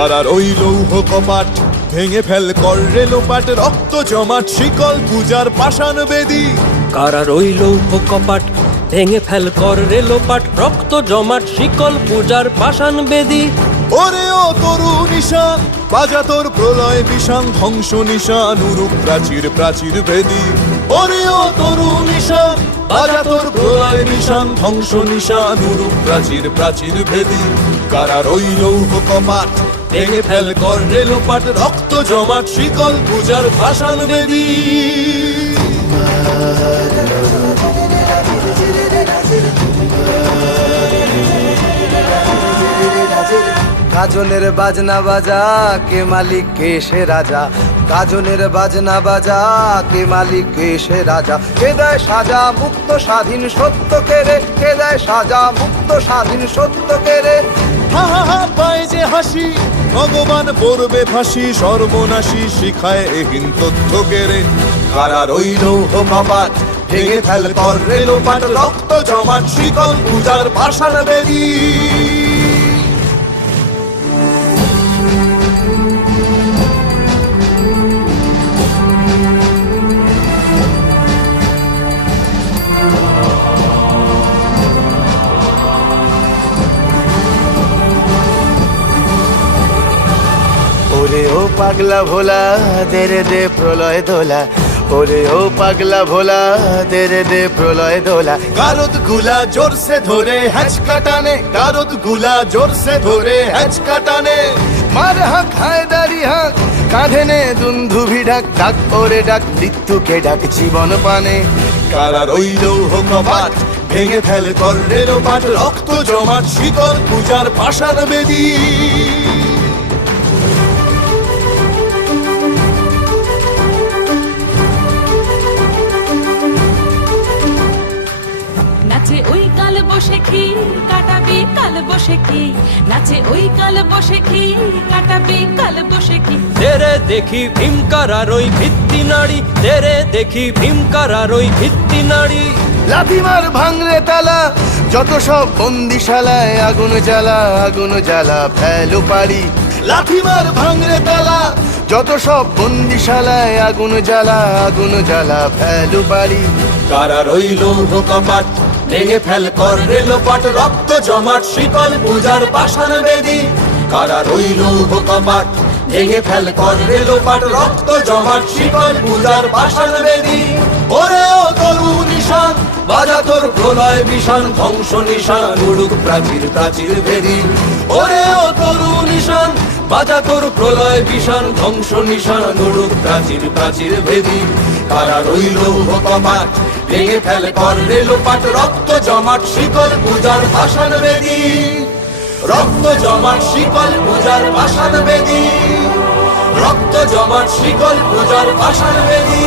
কারার ওই লৌহ কপাট ভেঙে ফেল কর রে লোপাট, রক্ত জমাট শিকল পূজার পাষাণ বেদী। কারার ওই লৌহ কপাট ভেঙে ফেল কর রে লোপাট, রক্ত জমাট শিকল পূজার পাষাণ বেদী। ওরে ও তরু নিশান বাজা তোর প্রলয় বিষান, ধ্বংস নিশান উরুক প্রাচীর প্রাচীর ভেদী। ওরে ও তরু নিশান বাজা তোর প্রলয় বিষান, ধ্বংস নিশান উরুক প্রাচীর প্রাচীর ভেদী। কারার ওই লৌহ কপাট ভেঙে ফেল কর রে লোপাট, রক্ত জমাট শিকল পূজার পাষাণ বেদী। গাজনের বাজনা বাজা কে মালিক কে সে রাজা, গাজনের বাজনা বাজা কে মালিক কে সে রাজা। কে দেয় সাজা মুক্ত স্বাধীন সত্য কেড়ে, কে দেয় সাজা মুক্ত স্বাধীন সত্য কেড়ে। হা হা হা পায় যে হাসি ভগবান পড়বে ফাঁসি, সর্বনাশী শিখায় এহীন তথ্য কেড়ে। কারার ওই লৌহ কপাট ভেঙে ফেল কর রে লোপাট, রক্ত জমাট শিকল পূজার পাষাণ বেদী। ওরে ও পাগলা ভোলা দে রে দে প্রলয় দোলা, ওরে ও পাগলা ভোলা দে রে দে প্রলয় দোলা। গারদ গুলা জোরসে ধরে হ্যাচকা টানে, গারদ গুলা জোরসে ধরে হ্যাচকা টানে। মার হাঁক হায়দারি হাঁক কাঁধে নে দুন্ধুভি ডাক, ডাক ওরে ডাক মৃত্যুকে ডাক জীবন পানে। কারার ওই লৌহ কপাট ভেঙে ফেল কর রে লোপাট, রক্ত জমাট শিকল পূজার পাষাণ বেদী। নাচে ওই কাল বসে কি কাটাবি কাল বসে কি, নাচে ওই কাল বসে কি কাটাবি কাল বসে কি। তেরে দেখি ভীমকারার ওই ভিত্তি নাড়ি, তেরে দেখি ভীমকারার ওই ভিত্তি নাড়ি। লাথিমার ভাঙরে তালা যত সব বন্দিশালায়, আগুন জ্বালা আগুন জ্বালা ফেলো পারি। লাথিমার ভাঙরে তালা যত সব বন্দিশালায়, আগুন জ্বালা আগুন জ্বালা ফেলো পারি। কারার ওই লৌহ কপাট ভেঙে ফেল কর রে লোপাট, রক্ত জমাট শিকল পূজার পাষাণ বেদী। কারার ওই লৌহ কপাট ভেঙে ফেল কর রে লোপাট, রক্ত জমাট শিকল পূজার পাষাণ বেদী। ওরে ও তরু নিশান বাজা তোর প্রলয় বিষান, ধ্বংস নিশান উড়ুক প্রাচীর প্রাচীর ভেদী। ওরে ও তরু নিশান বাজা তোর প্রলয় বিষান, ধ্বংস নিশান উড়ুক প্রাচীর প্রাচীর ভেদী। কারার ওই লৌহ কপাট ভেঙে ফেল কর রে লোপাট, রক্ত জমাট শিকল পূজার পাষাণ বেদী। রক্ত জমাট শিকল পূজার পাষাণ বেদী, রক্ত জমাট শিকল পূজার পাষাণ বেদী।